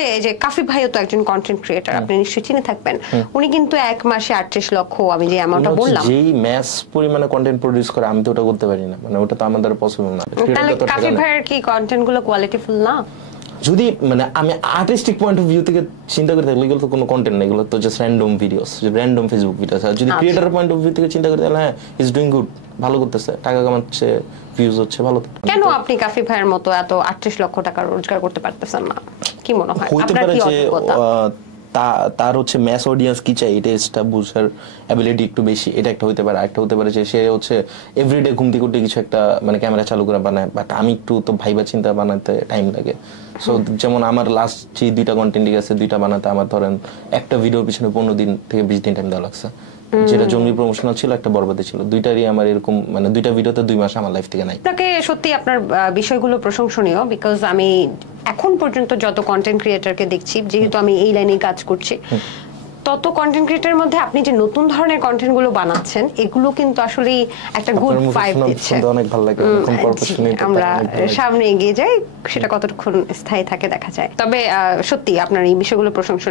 এই যে কাফি ভাইও তো একজন কন্টেন্ট ক্রিয়েটর, আপনি নিশ্চয়ই চিনে থাকবেন। উনি কিন্তু এক মাসে 38 লক্ষ, আমি যে অ্যামাউন্টটা বললাম, যেই ম্যাস পরিমাণে কন্টেন্ট প্রোডিউস করে আমি তো ওটা করতে পারি না, মানে ওটা তো আমাদের পসিবল না। তাহলে কাফি ভাইয়ের কি কন্টেন্ট গুলো কোয়ালিটিফুল না? যদি মানে আমি আর্টিস্টিক পয়েন্ট অফ ভিউ থেকে চিন্তা করে থাকলে এগুলো তো কোনো কন্টেন্ট না, এগুলো তো just random videos, random Facebook videos. আর যদি ক্রিয়েটর পয়েন্ট অফ ভিউ থেকে চিন্তা করে তাহলে হ্যাঁ, ইজ ডুইং গুড, ভালো করতেছে, টাকা কামাচ্ছে, ভিউজ হচ্ছে, ভালো। কেন আপনি কাফি ভাইয়ের মতো এত 38 লক্ষ টাকা রোজগার করতে পারতেছেন না? কি মনে হয় হইতে আপনার পারে কি যে অভিজ্ঞতা? তার হচ্ছে ম্যাস অডিয়েন্স কি চাই এটা বুঝার অ্যাবিলিটি একটু বেশি, এটা একটা হইতে পারে। আরেকটা হতে পারে যে সে হচ্ছে এভরিডে ঘুম থেকে উঠে কিছু একটা মানে ক্যামেরা চালু করে বানায়, বাট আমি একটু তো ভাইবা চিন্তা বানাতে টাইম লাগে। সো যেমন আমার লাস্ট যে 2টা কন্টেন্ট গেছে, 2টা বানাতে আমার ধরেন একটা ভিডিওর পিছনে 15 দিন থেকে 20 দিন টাইম দেওয়া লাগছে, যেটা জঙ্গলি প্রমোশনাল ছিল, একটা বরবাদে ছিল। দুইটারই আমার এরকম মানে 2টা ভিডিওতে 2 মাস আমার লাইফ থেকে নাই। আপনাকে সত্যি আপনার বিষয়গুলো প্রশংসনীয়, বিকজ আমি এখন পর্যন্ত যত কন্টেন্ট ক্রিয়েটরকে দেখছি, যেহেতু আমি এই লাইনে কাজ করছি, তত কন্টেন্ট ক্রিয়েটরের মধ্যে আপনি যে নতুন ধরনের কন্টেন্ট গুলো বানাচ্ছেন, এগুলো কিন্তু আসলে একটা গুড ভাইব দিচ্ছে। অনেক ভালো লাগে। আমরা সামনে এগিয়ে যাই, সেটা কতক্ষণ স্থায়ী থাকে দেখা যায়। তবে সত্যি আপনার এই বিষয়গুলো প্রশংসনীয়।